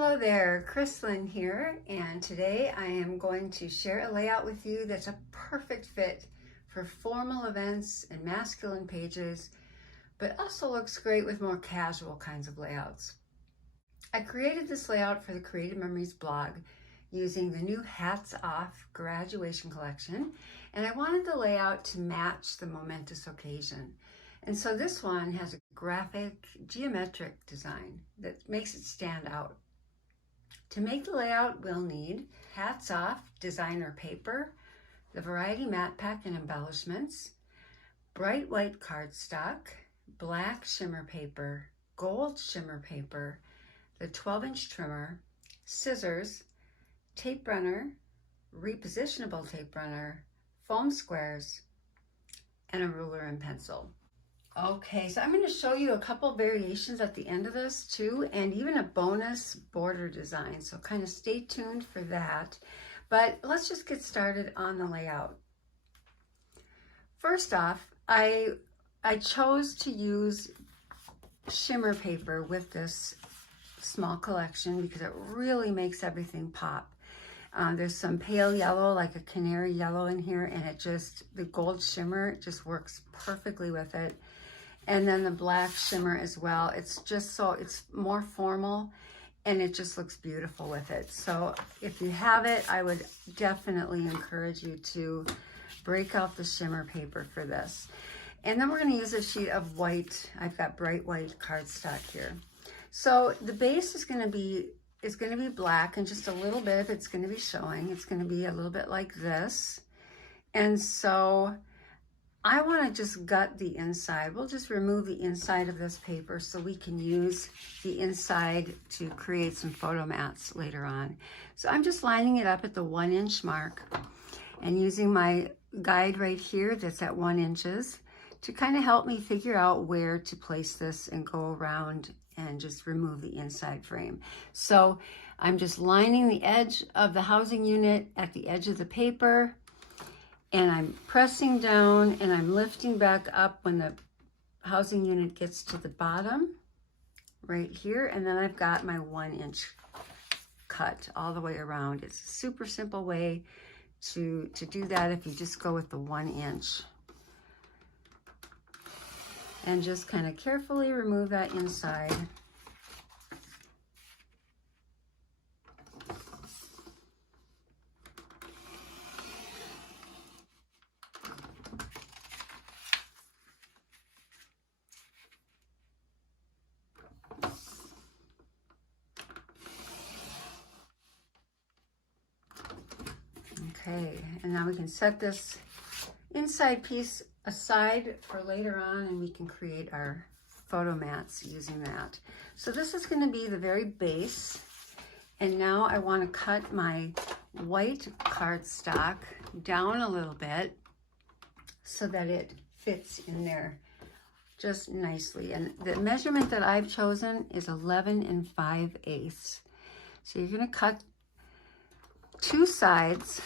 Hello there, Krislyn here, and today I am going to share a layout with you that's a perfect fit for formal events and masculine pages, but also looks great with more casual kinds of layouts. I created this layout for the Creative Memories blog using the new Hats Off graduation collection, and I wanted the layout to match the momentous occasion. And so this one has a graphic, geometric design that makes it stand out. To make the layout, we'll need Hats Off designer paper, the Variety Matte Pack and embellishments, bright white cardstock, black shimmer paper, gold shimmer paper, the 12-inch trimmer, scissors, tape runner, repositionable tape runner, foam squares, and a ruler and pencil. Okay, so I'm going to show you a couple variations at the end of this too, and even a bonus border design, so kind of stay tuned for that. But let's just get started on the layout. First off, I chose to use shimmer paper with this small collection because it really makes everything pop. There's some pale yellow, like a canary yellow in here, and the gold shimmer just works perfectly with it. And then the black shimmer as well. It's more formal and it just looks beautiful with it. So if you have it, I would definitely encourage you to break out the shimmer paper for this. And then we're gonna use a sheet of white. I've got bright white cardstock here. So the base is gonna be black, and just a little bit of it's gonna be showing. It's gonna be a little bit like this. And so I want to just gut the inside. We'll just remove the inside of this paper so we can use the inside to create some photo mats later on. So I'm just lining it up at the 1 inch mark and using my guide right here that's at 1 inches to kind of help me figure out where to place this and go around and just remove the inside frame. So I'm just lining the edge of the housing unit at the edge of the paper, and I'm pressing down and I'm lifting back up when the housing unit gets to the bottom right here. And then I've got my 1 inch cut all the way around. It's a super simple way to do that if you just go with the 1 inch. And just kind of carefully remove that inside. Okay, and now we can set this inside piece aside for later on, and we can create our photo mats using that. So this is going to be the very base, and now I want to cut my white cardstock down a little bit so that it fits in there just nicely. And the measurement that I've chosen is 11 5/8. So you're going to cut two sides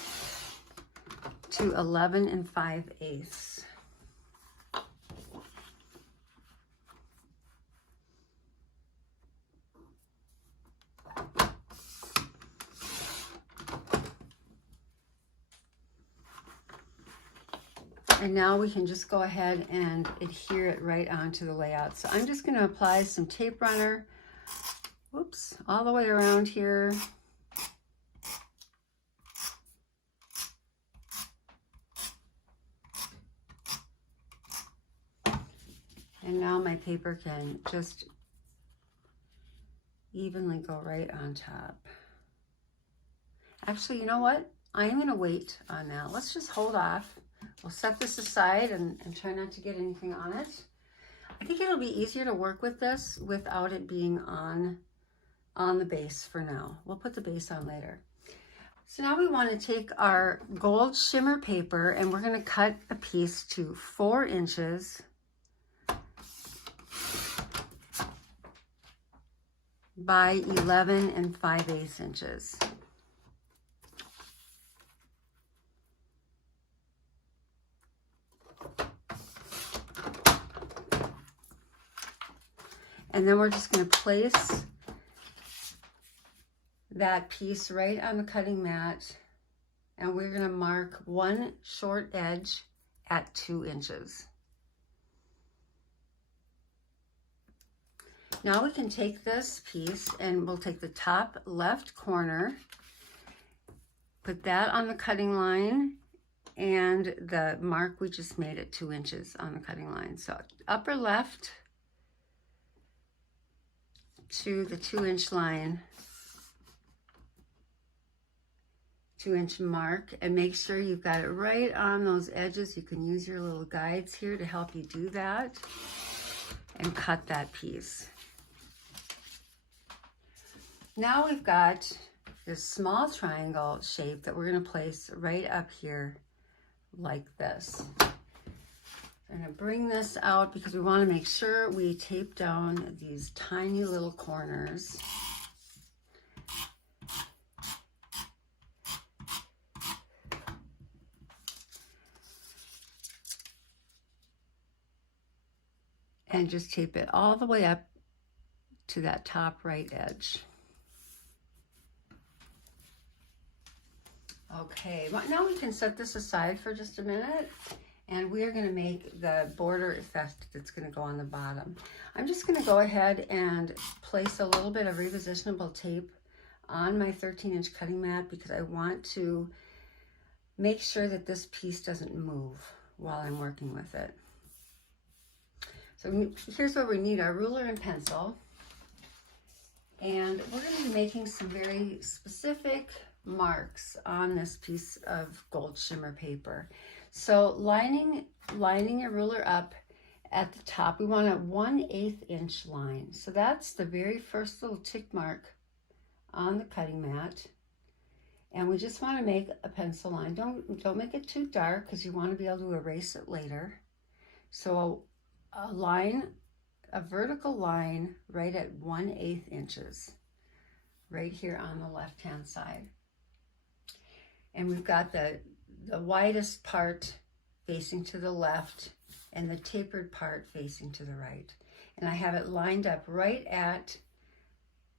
to 11 5/8. And now we can just go ahead and adhere it right onto the layout. So I'm just going to apply some tape runner, whoops, all the way around here. And now my paper can just evenly go right on top. Actually, you know what? I'm going to wait on that. Let's just hold off. We'll set this aside and try not to get anything on it. I think it'll be easier to work with this without it being on the base for now. We'll put the base on later. So now we want to take our gold shimmer paper and we're going to cut a piece to 4 inches by 11 5/8 inches. And then we're just going to place that piece right on the cutting mat, and we're going to mark one short edge at 2 inches. Now we can take this piece and we'll take the top left corner, put that on the cutting line, and the mark we just made at 2 inches on the cutting line. So upper left to the 2-inch line, 2-inch mark, and make sure you've got it right on those edges. You can use your little guides here to help you do that and cut that piece. Now we've got this small triangle shape that we're going to place right up here like this. I'm going to bring this out because we want to make sure we tape down these tiny little corners. And just tape it all the way up to that top right edge. Okay, well, now we can set this aside for just a minute, and we are going to make the border effect that's going to go on the bottom. I'm just going to go ahead and place a little bit of repositionable tape on my 13-inch cutting mat because I want to make sure that this piece doesn't move while I'm working with it. So here's where we need our ruler and pencil, and we're going to be making some very specific marks on this piece of gold shimmer paper. So lining your ruler up at the top, we want a 1/8 inch line. So that's the very first little tick mark on the cutting mat, and we just want to make a pencil line. Don't make it too dark because you want to be able to erase it later. So a line, a vertical line right at 1/8 inches, right here on the left hand side. And we've got the widest part facing to the left and the tapered part facing to the right. And I have it lined up right at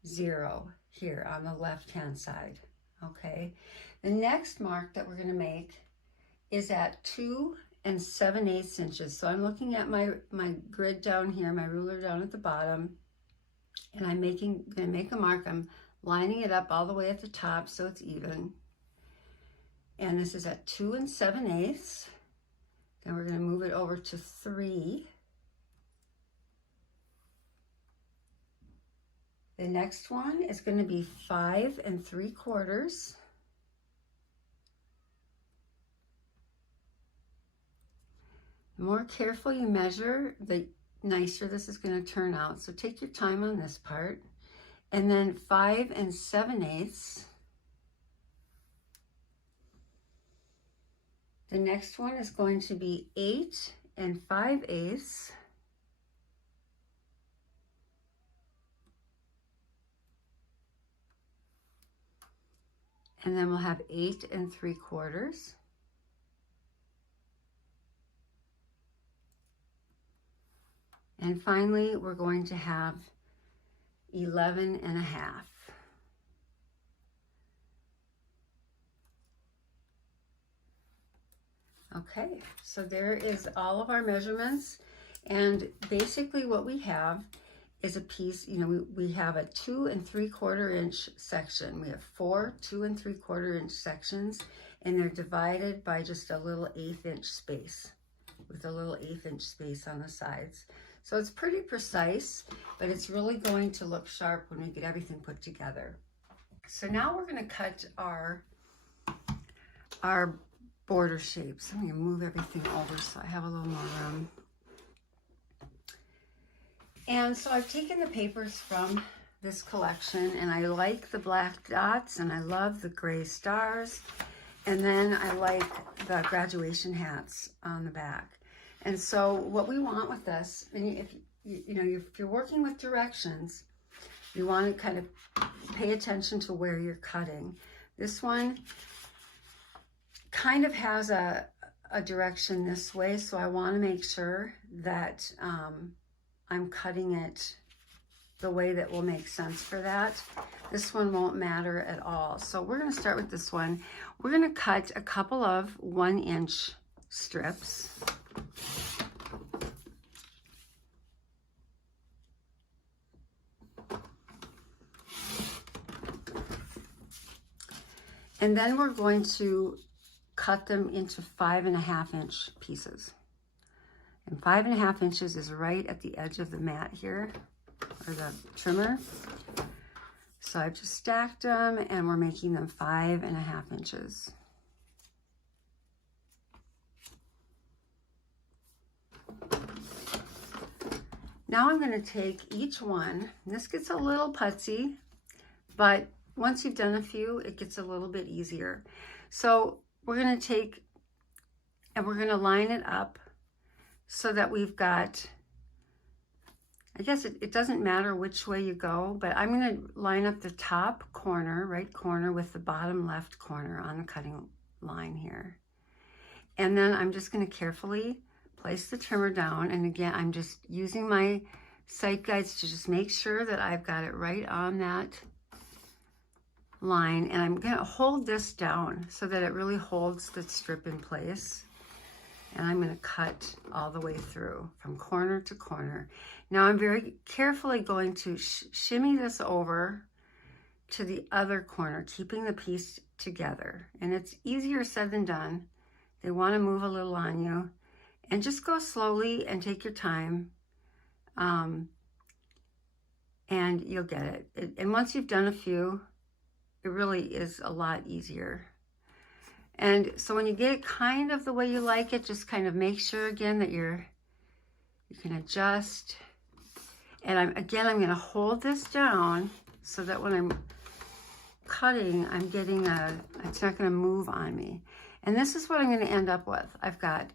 0 here on the left hand side. Okay, the next mark that we're going to make is at 2 7/8 inches. So I'm looking at my grid down here, my ruler down at the bottom, and I'm going to make a mark. I'm lining it up all the way at the top so it's even. And this is at 2 7/8. Then we're going to move it over to 3. The next one is going to be 5 3/4. The more careful you measure, the nicer this is going to turn out. So take your time on this part. And then 5 7/8. The next one is going to be 8 5/8. And then we'll have 8 3/4. And finally, we're going to have 11 1/2. Okay, so there is all of our measurements, and basically what we have is a piece, you know, we have a 2 3/4 inch section. We have 4 2 3/4 inch sections, and they're divided by just a little 1/8 inch space, with a little 1/8 inch space on the sides. So it's pretty precise, but it's really going to look sharp when we get everything put together. So now we're going to cut our border shapes. I'm going to move everything over so I have a little more room. And so I've taken the papers from this collection, and I like the black dots, and I love the gray stars, and then I like the graduation hats on the back. And so what we want with this, and if you're working with directions, you want to kind of pay attention to where you're cutting. This one kind of has a direction this way, so I want to make sure that I'm cutting it the way that will make sense for that. This one won't matter at all. So we're going to start with this one. We're going to cut a couple of 1-inch strips. And then we're going to cut them into 5.5-inch pieces. And 5.5 inches is right at the edge of the mat here, or the trimmer. So I've just stacked them and we're making them 5.5 inches. Now I'm going to take each one. This gets a little putsy, but once you've done a few, it gets a little bit easier. So we're going to take and we're going to line it up so that we've got, I guess it doesn't matter which way you go, but I'm going to line up the top corner, right corner, with the bottom left corner on the cutting line here. And then I'm just going to carefully place the trimmer down. And again, I'm just using my sight guides to just make sure that I've got it right on that line. And I'm going to hold this down so that it really holds the strip in place. And I'm going to cut all the way through from corner to corner. Now I'm very carefully going to shimmy this over to the other corner, keeping the piece together. And it's easier said than done. They want to move a little on you. And just go slowly and take your time. And you'll get it. And once you've done a few, it really is a lot easier. And so when you get it kind of the way you like it, just kind of make sure again that you can adjust. And I'm going to hold this down so that when I'm cutting, I'm getting it's not going to move on me. And this is what I'm going to end up with. I've got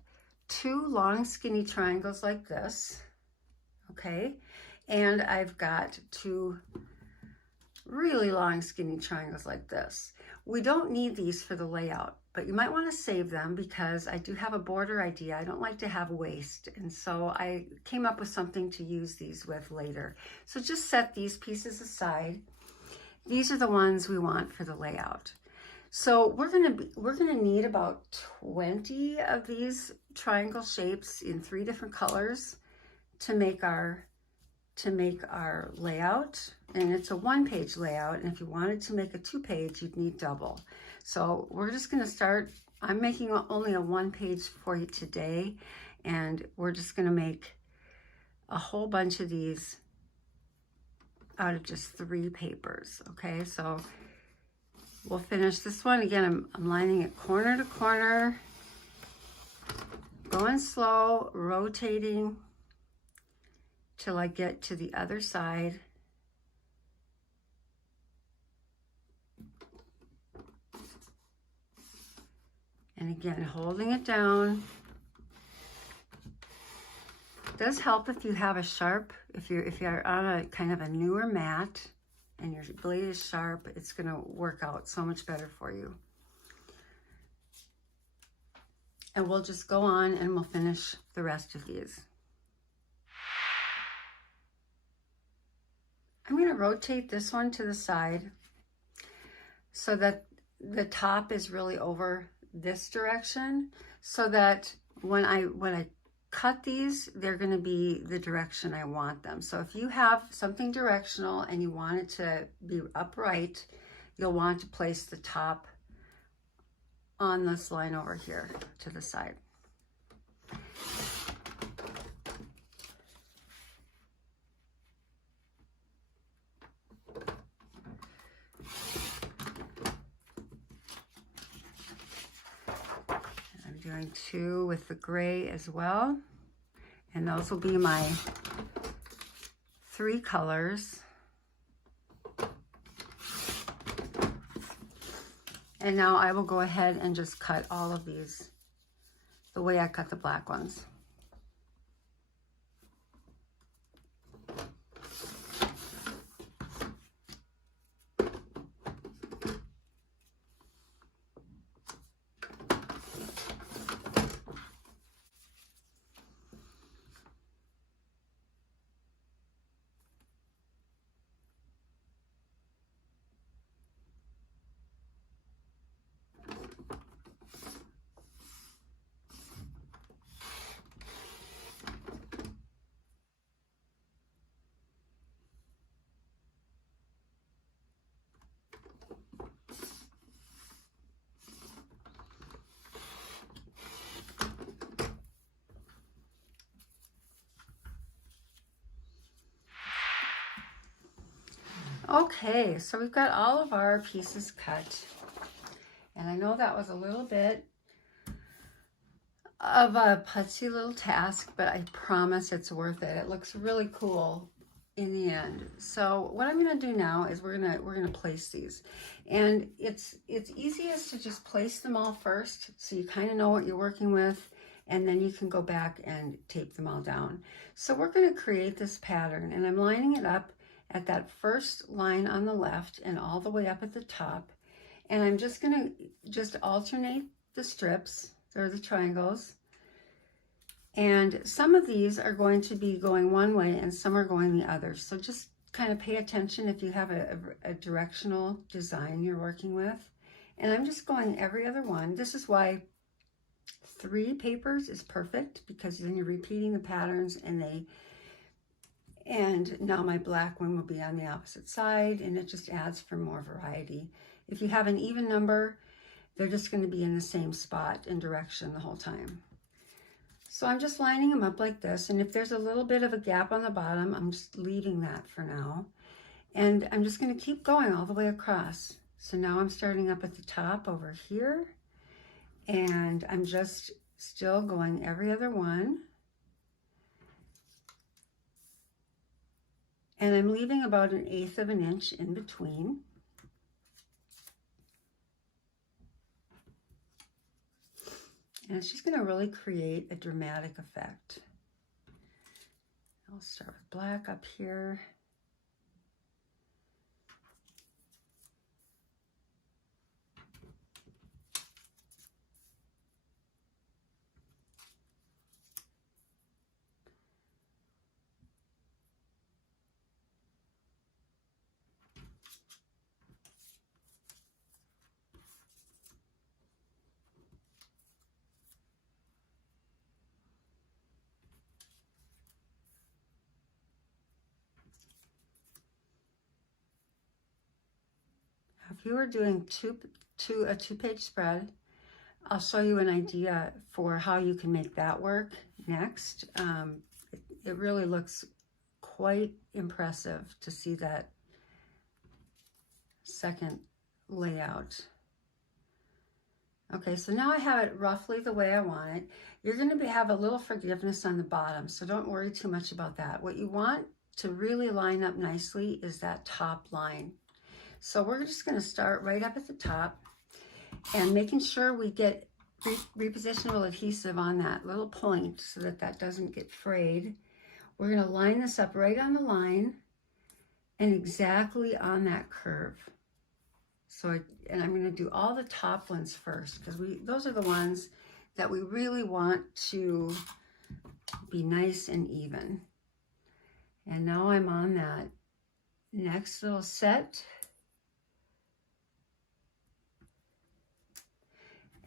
2 long skinny triangles like this, okay? And I've got 2 really long skinny triangles like this. We don't need these for the layout, but you might want to save them because I do have a border idea. I don't like to have waste, and so I came up with something to use these with later. So just set these pieces aside. These are the ones we want for the layout. So we're gonna need about 20 of these triangle shapes in 3 different colors to make our layout. And it's a 1-page layout, and if you wanted to make a 2-page, you'd need double. So we're just going to start. I'm making only a 1-page for you today, and we're just going to make a whole bunch of these out of just 3 papers. Okay, so we'll finish this one. Again, I'm lining it corner to corner, going slow, rotating till I get to the other side. And again, holding it down. It does help if you have a sharp, if you're on a kind of a newer mat and your blade is sharp, it's going to work out so much better for you. And we'll just go on and we'll finish the rest of these. I'm going to rotate this one to the side so that the top is really over this direction, so that when I cut these, they're going to be the direction I want them. So if you have something directional and you want it to be upright, you'll want to place the top on this line over here to the side. Doing 2 with the gray as well, and those will be my 3 colors. And now I will go ahead and just cut all of these the way I cut the black ones. Okay, so we've got all of our pieces cut. And I know that was a little bit of a putsy little task, but I promise it's worth it. It looks really cool in the end. So what I'm going to do now is we're going to place these. And it's easiest to just place them all first, so you kind of know what you're working with, and then you can go back and tape them all down. So we're going to create this pattern, and I'm lining it up at that first line on the left and all the way up at the top. And I'm just going to alternate the strips. They're the triangles. And some of these are going to be going one way and some are going the other. So just kind of pay attention if you have a directional design you're working with. And I'm just going every other one. This is why 3 papers is perfect, because then you're repeating the patterns, and now my black one will be on the opposite side, and it just adds for more variety. If you have an even number, they're just going to be in the same spot and direction the whole time. So I'm just lining them up like this, and if there's a little bit of a gap on the bottom, I'm just leaving that for now. And I'm just going to keep going all the way across. So now I'm starting up at the top over here, and I'm just still going every other one. And I'm leaving about 1/8 of an inch in between. And it's just going to really create a dramatic effect. I'll start with black up here. If you were doing a two-page spread, I'll show you an idea for how you can make that work next. It really looks quite impressive to see that second layout. Okay, so now I have it roughly the way I want it. You're going to have a little forgiveness on the bottom, so don't worry too much about that. What you want to really line up nicely is that top line. So we're just going to start right up at the top and making sure we get repositionable adhesive on that little point so that that doesn't get frayed. We're going to line this up right on the line and exactly on that curve. So, and I'm going to do all the top ones first, because those are the ones that we really want to be nice and even. And now I'm on that next little set.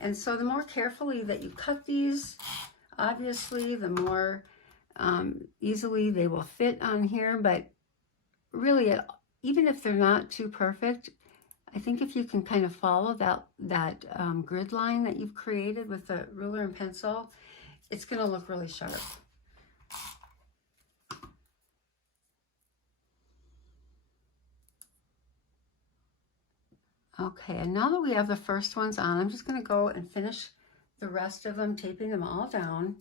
And so the more carefully that you cut these, obviously, the more easily they will fit on here. But really, even if they're not too perfect, I think if you can kind of follow that grid line that you've created with the ruler and pencil, it's going to look really sharp. Okay, and now that we have the first ones on, I'm just going to go and finish the rest of them, taping them all down.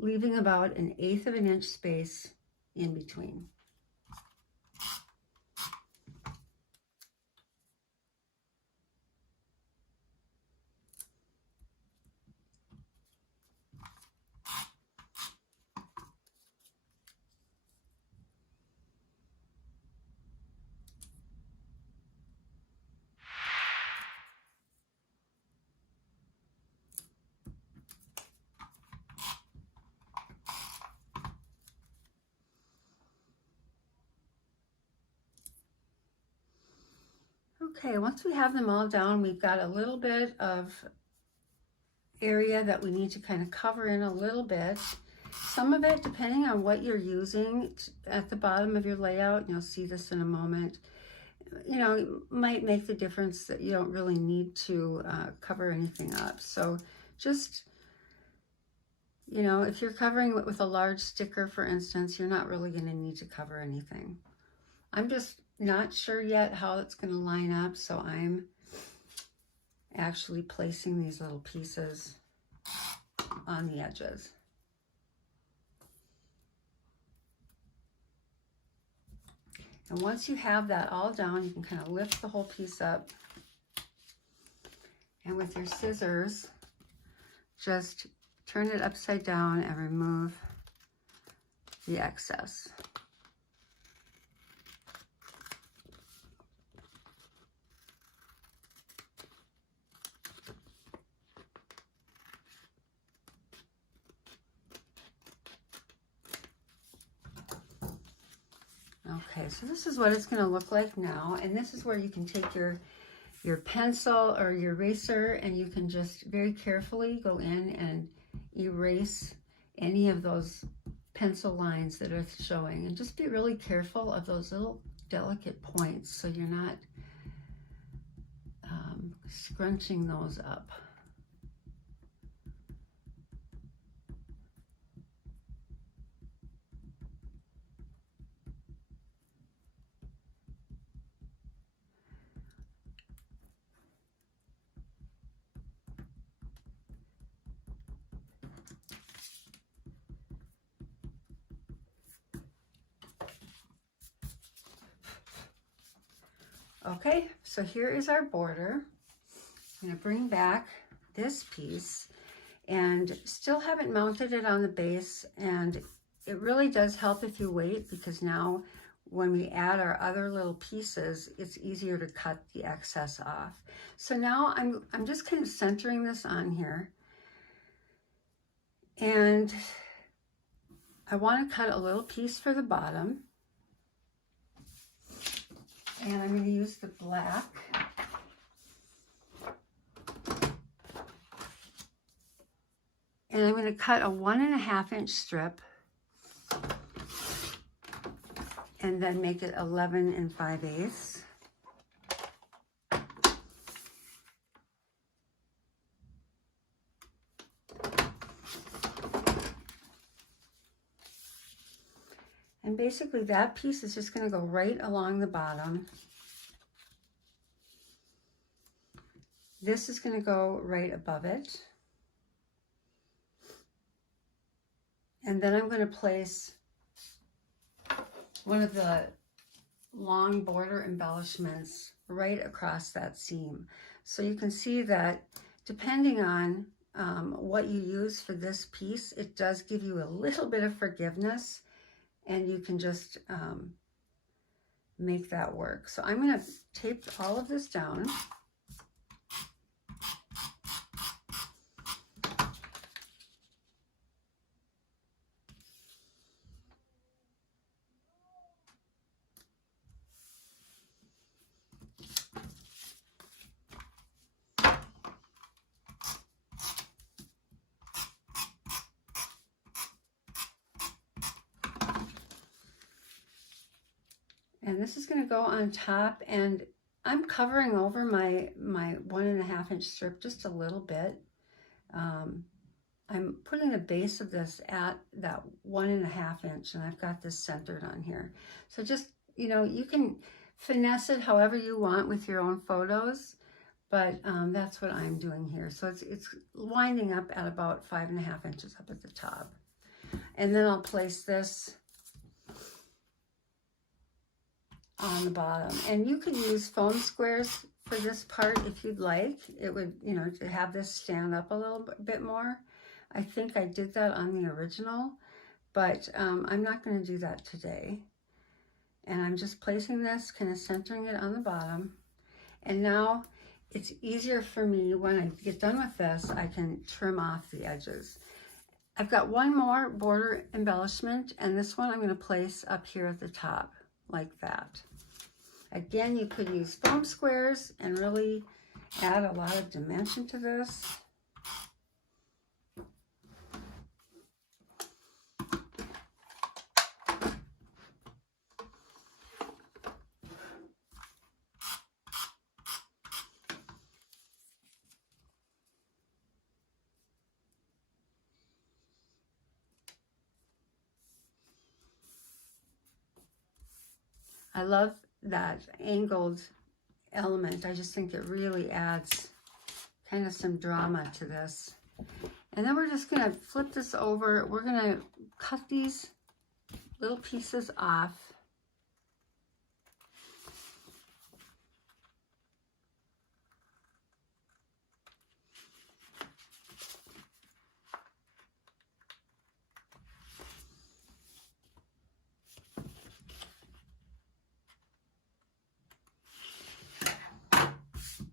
Leaving about 1/8 of an inch space in between. Okay, once we have them all down, we've got a little bit of area that we need to kind of cover in a little bit. Some of it, depending on what you're using at the bottom of your layout, and you'll see this in a moment, you know, it might make the difference that you don't really need to cover anything up. So just You know, if you're covering it with a large sticker, for instance, you're not really going to need to cover anything. I'm just not sure yet how it's going to line up, so I'm actually placing these little pieces on the edges. And once you have that all down, you can kind of lift the whole piece up, and with your scissors, just turn it upside down and remove the excess. Okay, so this is what it's going to look like now, and this is where you can take your pencil or your eraser, and you can just very carefully go in and erase any of those pencil lines that are showing, and just be really careful of those little delicate points so you're not scrunching those up. Okay, so here is our border. I'm going to bring back this piece, and still haven't mounted it on the base, and it really does help if you wait, because now when we add our other little pieces, it's easier to cut the excess off. So now I'm just kind of centering this on here, and I want to cut a little piece for the bottom. And I'm going to use the black. And I'm going to cut a 1.5 inch strip and then make it 11 5/8. And basically that piece is just going to go right along the bottom. This is going to go right above it. And then I'm going to place one of the long border embellishments right across that seam. So you can see that depending on what you use for this piece, it does give you a little bit of forgiveness, and you can just make that work. So I'm going to tape all of this down. And this is going to go on top, and I'm covering over my 1.5 inch strip just a little bit. I'm putting the base of this at that 1.5 inch, and I've got this centered on here. So just, you know, you can finesse it however you want with your own photos, but that's what I'm doing here. So it's winding up at about 5.5 inches up at the top. And then I'll place this on the bottom, and you could use foam squares for this part if you'd like. It would, you know, to have this stand up a little bit more. I think I did that on the original, but I'm not going to do that today. And I'm just placing this, kind of centering it on the bottom. And now it's easier for me when I get done with this, I can trim off the edges. I've got one more border embellishment, and this one I'm going to place up here at the top, like that. Again, you could use foam squares and really add a lot of dimension to this. I love that angled element. I just think it really adds kind of some drama to this. And then we're just gonna flip this over. We're gonna cut these little pieces off.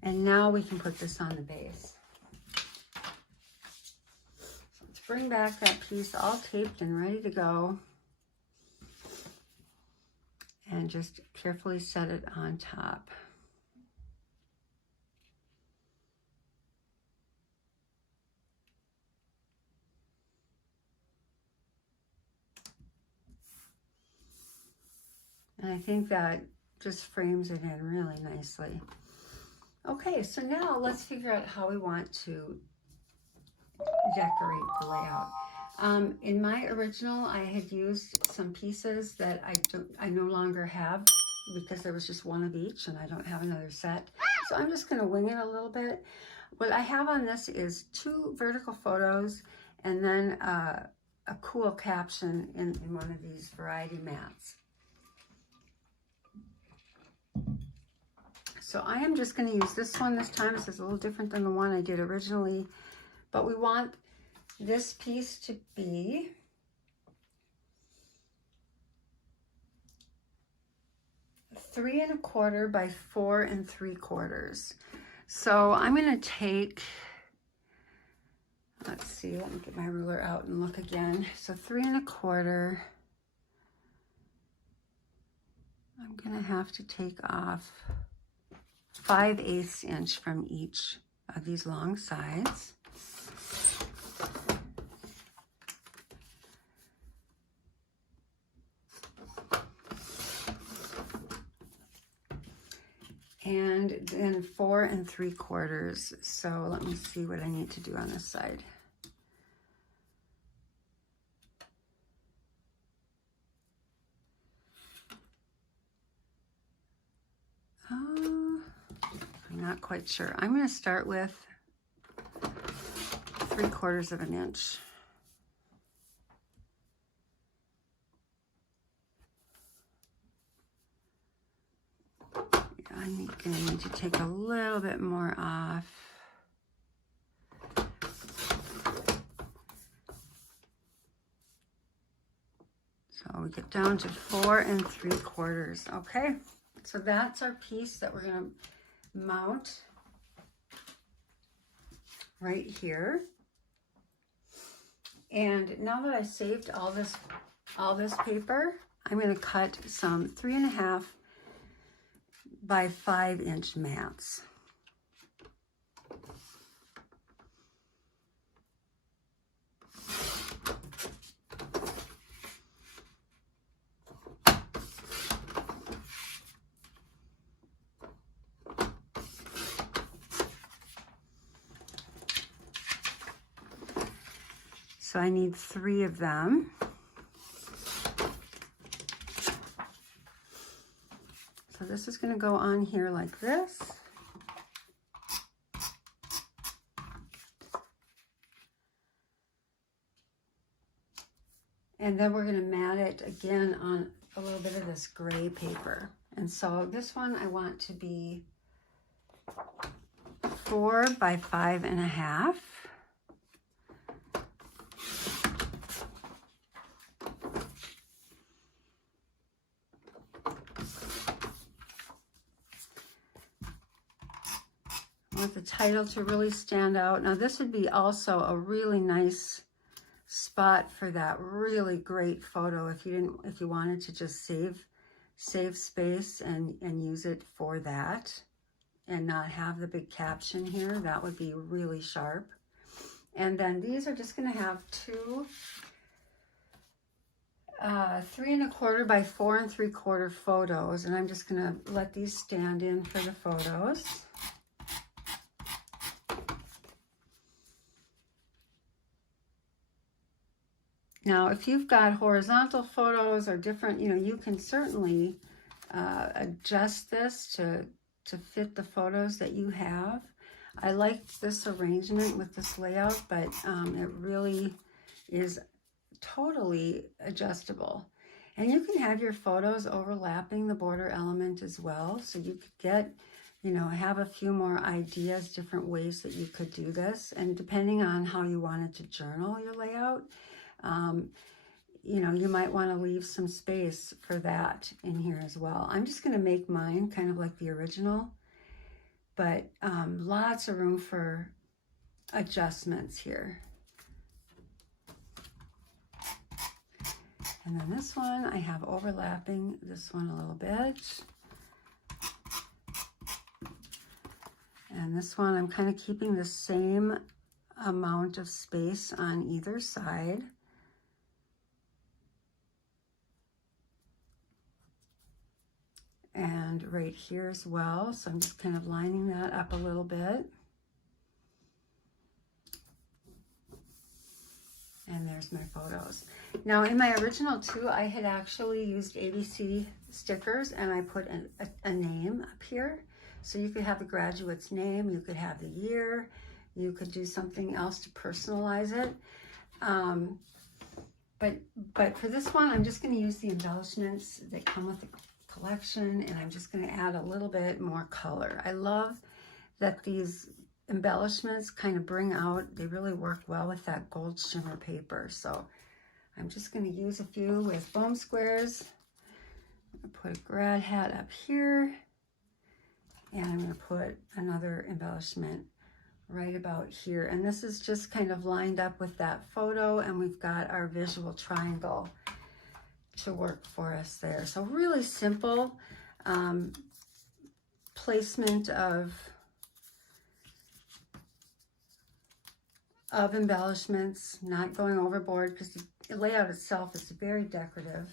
And now we can put this on the base. So let's bring back that piece all taped and ready to go. And just carefully set it on top. And I think that just frames it in really nicely. Okay, so now let's figure out how we want to decorate the layout. In my original, I had used some pieces that I no longer have because there was just one of each and I don't have another set. So I'm just gonna wing it a little bit. What I have on this is 2 vertical photos and then a cool caption in one of these variety mats. So I am just going to use this one this time. This is a little different than the one I did originally, but we want this piece to be three and a quarter by 4 3/4. So I'm going to take, let's see, let me get my ruler out and look again. So 3 1/4. I'm going to have to take off 5/8 inch from each of these long sides. And then 4 3/4. So let me see what I need to do on this side. I'm not quite sure. I'm going to start with 3/4 inch. I'm going to need to take a little bit more off. So we get down to 4 3/4. Okay, so that's our piece that we're going to mount right here. And now that I saved all this paper, I'm going to cut some 3 1/2 by 5 inch mats. So I need 3 of them. So this is going to go on here like this. And then we're going to mat it again on a little bit of this gray paper. And so this one I want to be 4 by 5 1/2. I want the title to really stand out. Now this would be also a really nice spot for that really great photo if you wanted to just save space and use it for that and not have the big caption here. That would be really sharp. And then these are just going to have 2 3 1/4 by 4 3/4 photos, and I'm just going to let these stand in for the photos. Now, if you've got horizontal photos or different, you can certainly adjust this to fit the photos that you have. I liked this arrangement with this layout, but it really is totally adjustable. And you can have your photos overlapping the border element as well. So you could get, you know, have a few more ideas, different ways that you could do this. And depending on how you wanted to journal your layout, you know, you might want to leave some space for that in here as well. I'm just going to make mine kind of like the original, but lots of room for adjustments here. And then this one, I have overlapping this one a little bit. And this one, I'm kind of keeping the same amount of space on either side. And right here as well. So I'm just kind of lining that up a little bit. And there's my photos. Now in my original too, I had actually used ABC stickers and I put a name up here. So you could have the graduate's name, you could have the year, you could do something else to personalize it. But for this one, I'm just going to use the embellishments that come with the collection, and I'm just going to add a little bit more color. I love that these embellishments kind of bring out, they really work well with that gold shimmer paper. So I'm just going to use a few with foam squares. I'm going to put a grad hat up here, and I'm going to put another embellishment right about here. And this is just kind of lined up with that photo, and we've got our visual triangle to work for us there. So really simple placement of embellishments, not going overboard because the layout itself is very decorative.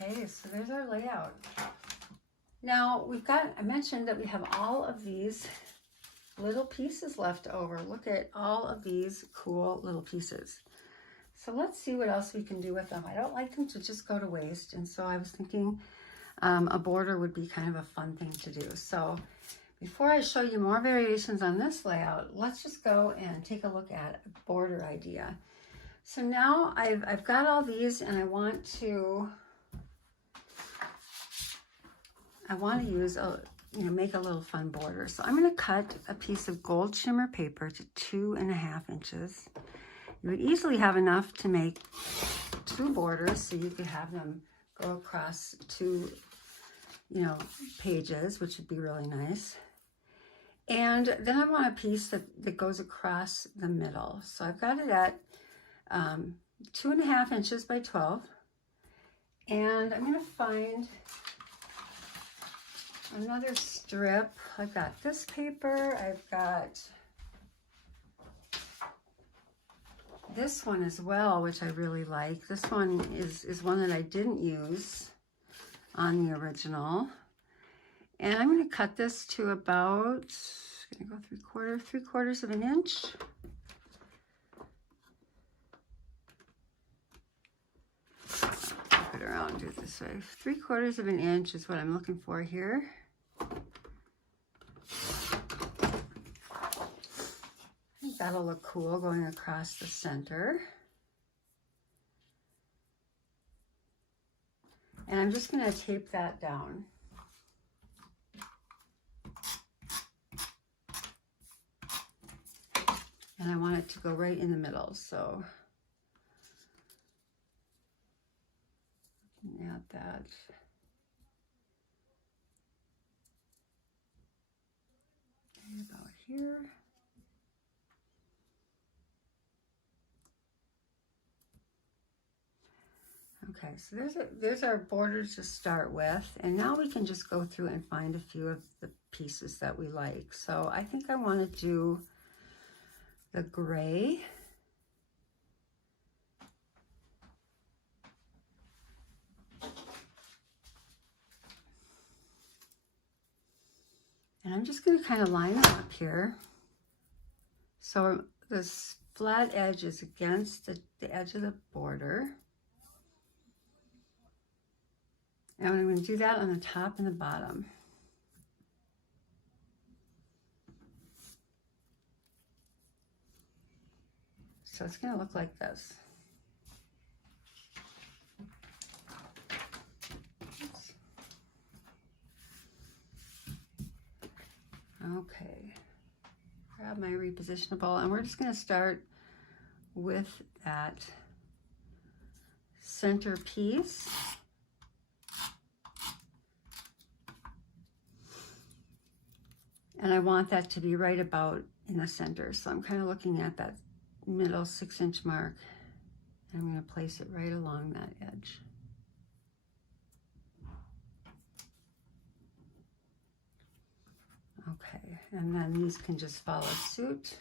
Okay, so there's our layout. Now we've got, I mentioned that we have all of these little pieces left over. Look at all of these cool little pieces. So let's see what else we can do with them. I don't like them to just go to waste, and so I was thinking a border would be kind of a fun thing to do. So before I show you more variations on this layout, let's just go and take a look at a border idea. So now I've got all these, and I want to use make a little fun border. So I'm going to cut a piece of gold shimmer paper to 2.5 inches. You would easily have enough to make 2 borders, so you could have them go across 2, pages, which would be really nice. And then I want a piece that goes across the middle. So I've got it at 2.5 inches by 12. And I'm going to find another strip. I've got this paper. I've got this one as well, which I really like. This one is one that I didn't use on the original. And I'm going to cut this to about, I'm going to go 3/4 of an inch. Flip it around and do it this way. 3/4 of an inch is what I'm looking for here. I think that'll look cool going across the center. And I'm just going to tape that down. And I want it to go right in the middle, so add that. About here. Okay, so there's our borders to start with, and now we can just go through and find a few of the pieces that we like. So I think I want to do the gray. And I'm just going to kind of line them up here. So this flat edge is against the edge of the border. And I'm going to do that on the top and the bottom. So it's going to look like this. Okay, grab my repositionable, and we're just going to start with that center piece. And I want that to be right about in the center. So I'm kind of looking at that middle 6-inch mark. And I'm going to place it right along that edge. Okay, and then these can just follow suit.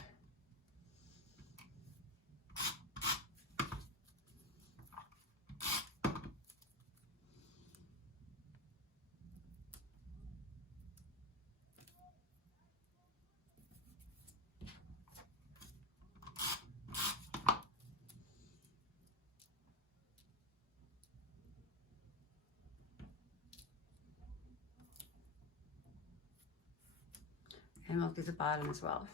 And we'll do the bottom as well.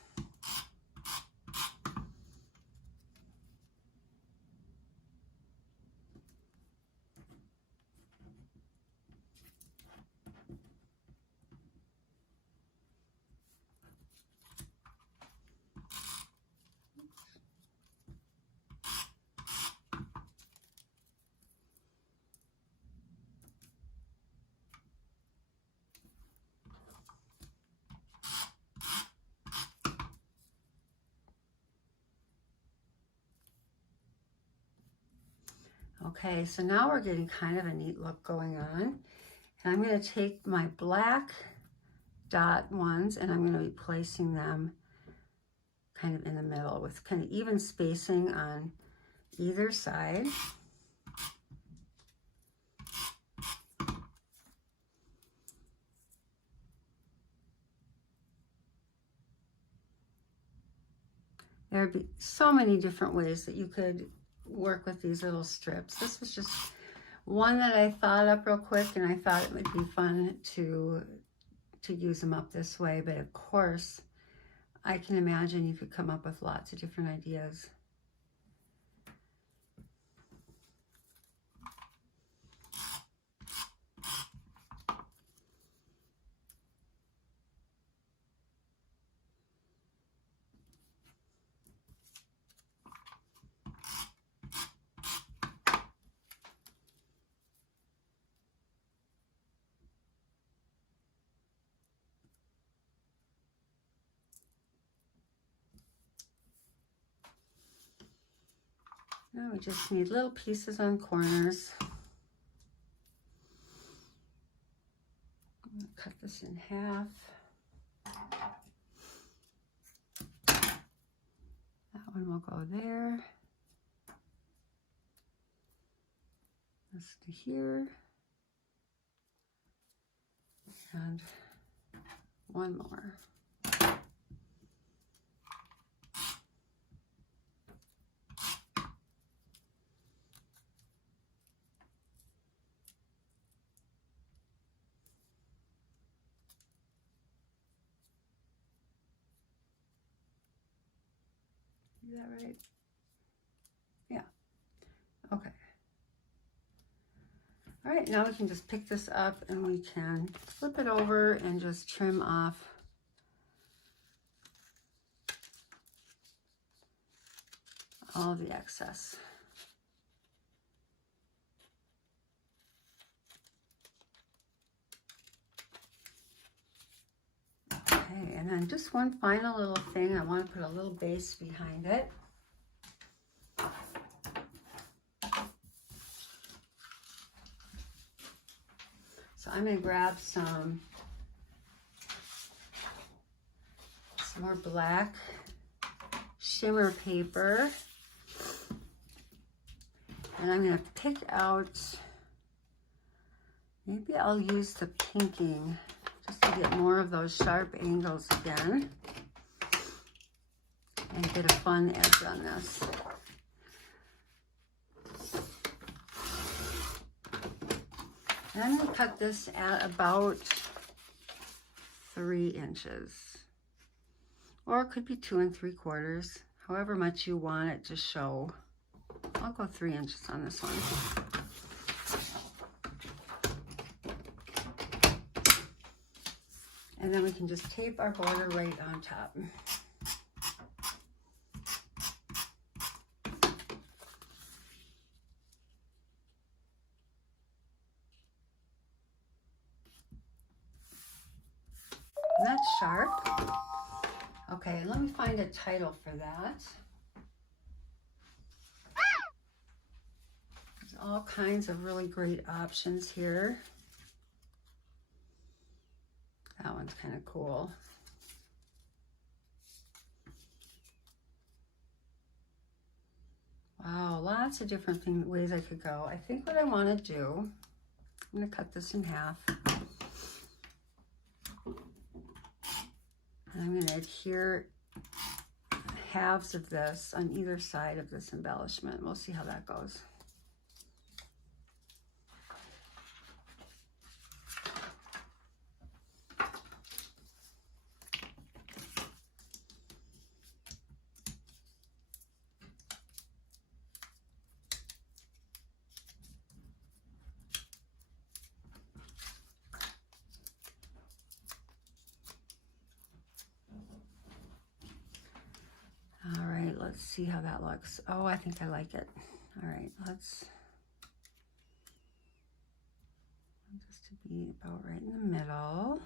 Okay, so now we're getting kind of a neat look going on. And I'm going to take my black dot ones and I'm going to be placing them kind of in the middle with kind of even spacing on either side. There'd be so many different ways that you could work with these little strips. This was just one that I thought up real quick, and I thought it would be fun to use them up this way. But of course, I can imagine you could come up with lots of different ideas. Now we just need little pieces on corners. I'm going to cut this in half. That one will go there. This to here. And one more. Is that right? Yeah. Okay. All right, now we can just pick this up and we can flip it over and just trim off all the excess. Okay, and then just one final little thing. I want to put a little base behind it. So I'm going to grab some more black shimmer paper. And I'm going to pick out, maybe I'll use the pinking just to get more of those sharp angles again and get a fun edge on this. And I'm going to cut this at about 3 inches. Or it could be 2 3/4, however much you want it to show. I'll go 3 inches on this one. And then we can just tape our border right on top. And that's sharp. Okay, let me find a title for that. There's all kinds of really great options here. That one's kind of cool. Wow, lots of different ways I could go. I think what I want to do, I'm going to cut this in half. And I'm going to adhere halves of this on either side of this embellishment. We'll see how that goes. All right, let's see how that looks. Oh, I think I like it. All right, let's just to be about right in the middle.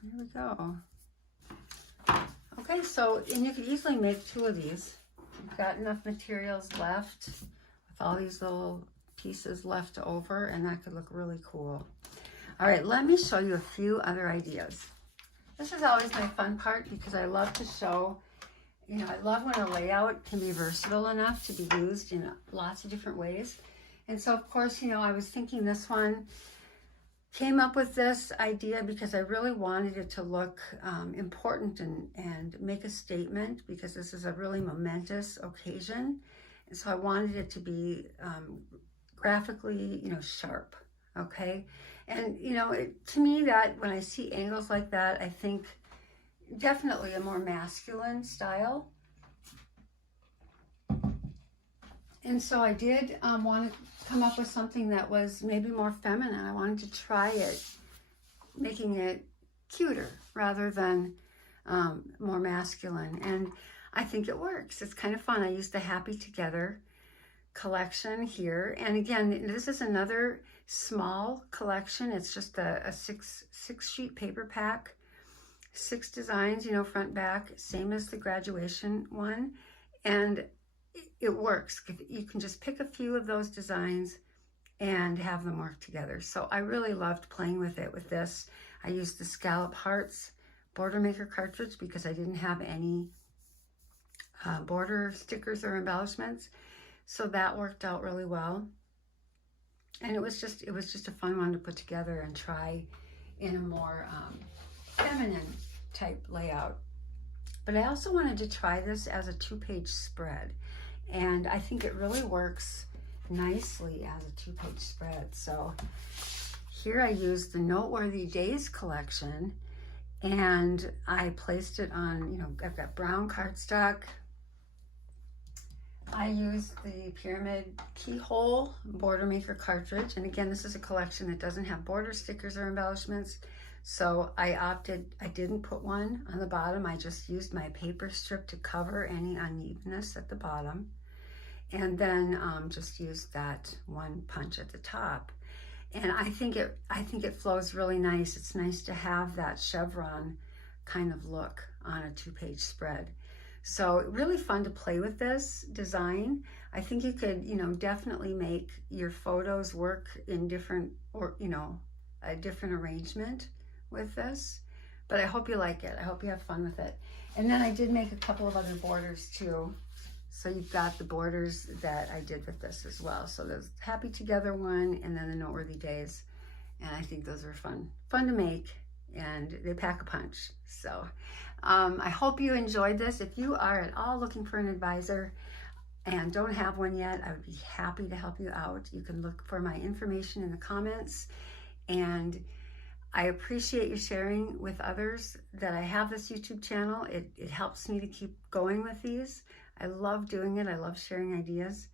There we go. Okay, so, and you could easily make 2 of these. You've got enough materials left with all these little pieces left over, and that could look really cool. All right, let me show you a few other ideas. This is always my fun part because I love to show, you know, I love when a layout can be versatile enough to be used in lots of different ways. And so, of course, you know, I was thinking this one, came up with this idea because I really wanted it to look important and make a statement, because this is a really momentous occasion. And so I wanted it to be graphically, you know, sharp, okay? And, you know, to me, that when I see angles like that, I think definitely a more masculine style. And so I did want to come up with something that was maybe more feminine. I wanted to try it, making it cuter rather than more masculine. And I think it works. It's kind of fun. I used the Happy Together collection here. And again, this is another small collection. It's just a six sheet paper pack, 6 designs, you know, front, back, same as the graduation one. And it works. You can just pick a few of those designs and have them work together. So I really loved playing with it with this. I used the Scallop Hearts Border Maker cartridge because I didn't have any border stickers or embellishments. So that worked out really well. And it was just a fun one to put together and try in a more feminine type layout. But I also wanted to try this as a 2-page spread. And I think it really works nicely as a 2-page spread. So here I used the Noteworthy Days collection, and I placed it on, you know, I've got brown cardstock. I used the Pyramid Keyhole Border Maker cartridge. And again, this is a collection that doesn't have border stickers or embellishments. So I didn't put one on the bottom. I just used my paper strip to cover any unevenness at the bottom. And then just used that one punch at the top. And I think it flows really nice. It's nice to have that chevron kind of look on a 2-page spread. So really fun to play with this design. I think you could, you know, definitely make your photos work in different, or, you know, a different arrangement with this. But I hope you like it. I hope you have fun with it. And then I did make a couple of other borders too. So you've got the borders that I did with this as well. So there's Happy Together one, and then the Noteworthy Days. And I think those are fun to make, and they pack a punch. So I hope you enjoyed this. If you are at all looking for an advisor and don't have one yet, I would be happy to help you out. You can look for my information in the comments. And I appreciate you sharing with others that I have this YouTube channel. It helps me to keep going with these. I love doing it. I love sharing ideas,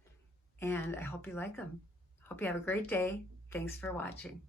and I hope you like them. Hope you have a great day. Thanks for watching.